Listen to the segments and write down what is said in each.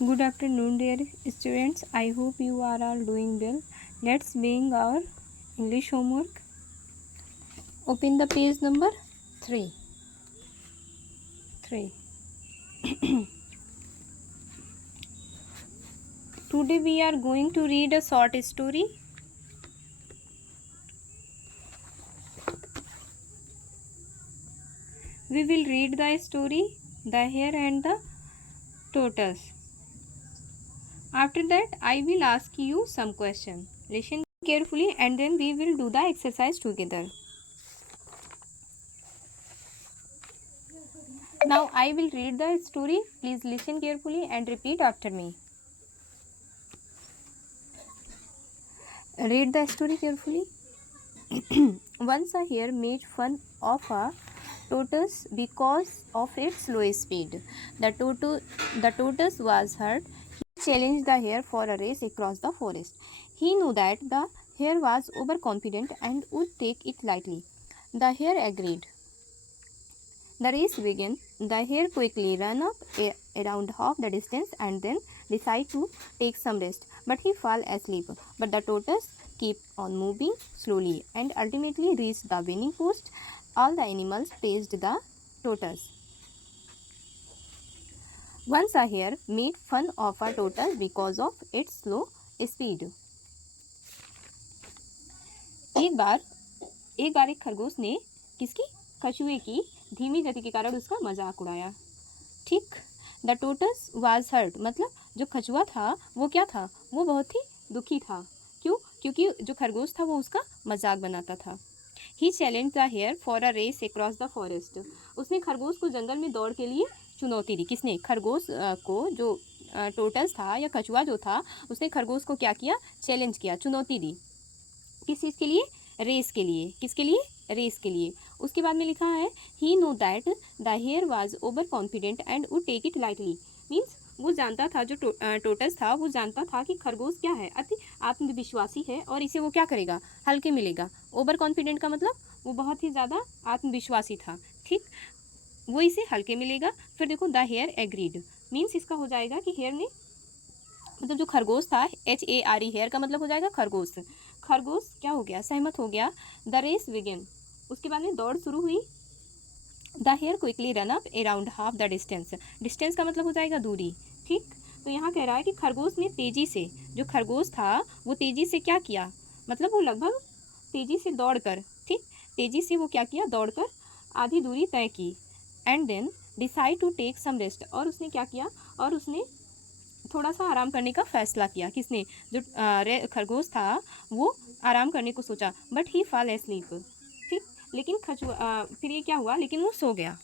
Good afternoon, dear students. I hope you are all doing well. Let's begin our English homework. Open the page number 3. Today we are going to read a short story. We will read the story The Hare and the Tortoise. After that, I will ask you some questions. Listen carefully and then we will do the exercise together. Now I will read the story. Please listen carefully and repeat after me. Read the story carefully. Once a hare made fun of a tortoise because of its slow speed. The tortoise was hurt. He challenged the hare for a race across the forest. He knew that the hare was overconfident and would take it lightly. The hare agreed. The race began. The hare quickly ran up around half the distance and then decided to take some rest. But he fell asleep. But the tortoise kept on moving slowly and ultimately reached the winning post. All the animals praised the tortoise. Once a hare made fun of a tortoise because of its slow speed. एक बार एक खरगोश ने किसकी कछुए की धीमी गति के कारण उसका मजाक उड़ाया. ठीक. द टोर्टोइस वाज हर्ट, मतलब जो कछुआ था वो क्या था, वो बहुत ही दुखी था. क्यों? क्योंकि जो खरगोश था वो उसका मजाक बनाता था. He challenge the hare for a race across the forest. उसने खरगोश को जंगल में दौड़ के लिए चुनौती दी. किसने? खरगोश को. जो टोर्टोइस था या कछुआ जो था उसने खरगोश को क्या किया? चैलेंज किया, चुनौती दी. किस चीज़ के लिए? रेस के लिए. किसके लिए? रेस के लिए. उसके बाद में लिखा है he know that the hare was overconfident and would take it lightly. Means वो जानता था, जो टोर्टोइस था वो जानता था कि खरगोश क्या है, अति आत्मविश्वासी है और इसे वो क्या करेगा? हल्के मिलेगा. ओवर कॉन्फिडेंट का मतलब वो बहुत ही ज़्यादा आत्मविश्वासी था. ठीक. वो इसे हल्के मिलेगा. फिर देखो द हेयर एग्रीड, मीन्स इसका हो जाएगा कि हेयर ने, मतलब जो खरगोश था, HARE, हेयर का मतलब हो जाएगा खरगोश. खरगोश क्या हो गया? सहमत हो गया. द रेस बिगिन, उसके बाद में दौड़ शुरू हुई. The hare quickly run up around half the distance. Distance का मतलब हो जाएगा दूरी. ठीक. तो यहाँ कह रहा है कि खरगोश ने तेजी से, जो खरगोश था वो तेजी से क्या किया, मतलब वो लगभग तेजी से दौड़कर, ठीक, तेजी से वो क्या किया? दौड़कर आधी दूरी तय की. And then decide to take some rest, और उसने क्या किया? और उसने थोड़ा सा आराम करने का फैसला किया. किसने? जो खरगोश था वो आराम करने को सोचा. But he fall asleep. ठीक. लेकिन फिर ये क्या हुआ? लेकिन वो सो गया.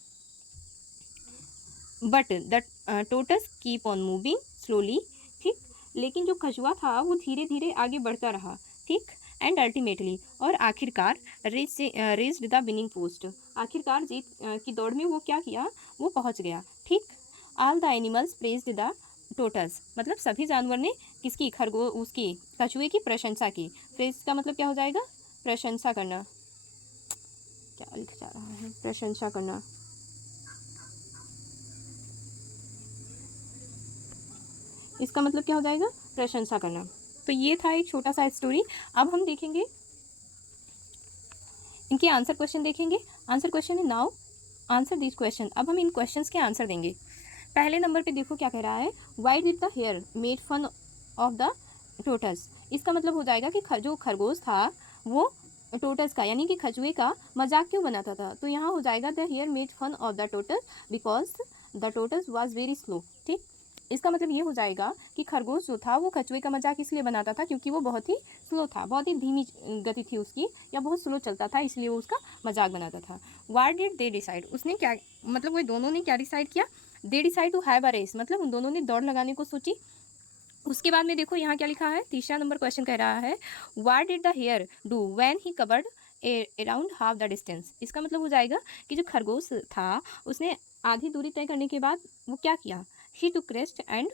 But the tortoise keep on moving slowly. ठीक. लेकिन जो कछुआ था वो धीरे धीरे आगे बढ़ता रहा. ठीक. एंड अल्टीमेटली, और आखिरकार रीच्ड द विनिंग पोस्ट. आखिरकार जीत की दौड़ में वो क्या किया? वो पहुंच गया. ठीक. All the animals praised the tortoise, मतलब सभी जानवर ने किसकी? उसकी कछुए की प्रशंसा की. प्रेज का मतलब क्या हो जाएगा? प्रशंसा करना. क्या लिखा जा रहा है? प्रशंसा करना. इसका मतलब क्या हो जाएगा? प्रशंसा करना. तो ये था एक छोटा सा स्टोरी. अब हम देखेंगे इनके आंसर क्वेश्चन देखेंगे. आंसर क्वेश्चन है नाउ आंसर दिस क्वेश्चन. अब हम इन क्वेश्चंस के आंसर देंगे. पहले नंबर पे देखो क्या कह रहा है. Why did the hare made fun of the tortoise. इसका मतलब हो जाएगा कि जो खरगोश था वो टोर्टोइस का, यानी कि कछुए का मजाक क्यों बनाता था. तो यहाँ हो जाएगा the hare made fun of the tortoise because the tortoise was very slow. ठीक. इसका मतलब ये हो जाएगा कि खरगोश जो था वो कछुए का मजाक इसलिए बनाता था क्योंकि वो बहुत ही स्लो था, बहुत ही धीमी गति थी उसकी, या बहुत स्लो चलता था, इसलिए वो उसका मजाक बनाता था. What did they decide. उसने क्या, मतलब वो दोनों ने क्या डिसाइड किया? They decide to have a race, मतलब उन दोनों ने दौड़ लगाने को सोची. उसके बाद में देखो यहाँ क्या लिखा है. तीसरा नंबर क्वेश्चन कह रहा है what did the hare do when he covered around half the distance. इसका मतलब हो जाएगा कि जो खरगोश था उसने आधी दूरी तय करने के बाद वो क्या किया? ही टुक रेस्ट एंड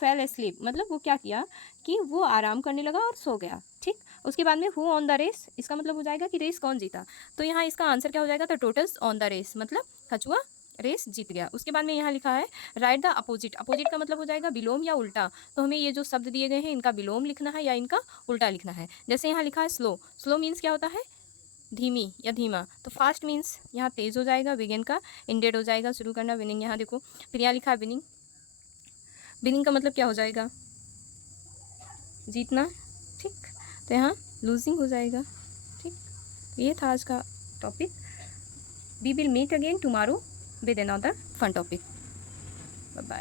फेल एस्लीप, मतलब वो क्या किया कि वो आराम करने लगा और सो गया. ठीक. उसके बाद में हु ऑन द रेस. इसका मतलब हो जाएगा कि रेस कौन जीता. तो यहाँ इसका आंसर क्या हो जाएगा? द टोर्टोइस ऑन द रेस, मतलब कछुआ रेस जीत गया। उसके बाद में यहाँ लिखा है राइट द अपोजिट। अपोजिट का मतलब हो जाएगा विलोम या उल्टा। तो हमें ये जो शब्द दिए गए हैं इनका विलोम लिखना है या इनका उल्टा लिखना है। जैसे यहाँ लिखा है स्लो, स्लो मीन्स क्या होता है, धीमी या धीमा। तो फास्ट मीन्स यहाँ तेज हो जाएगा, बिगिन का इंडेड हो जाएगा, शुरू करना, विनिंग यहाँ देखो। फिर यहाँ लिखा है विनिंग, विनिंग का मतलब क्या हो जाएगा, जीतना, ठीक। तो यहाँ लूजिंग हो जाएगा, ठीक। ये था आज का topic. We will meet again tomorrow with another fun topic. Bye bye.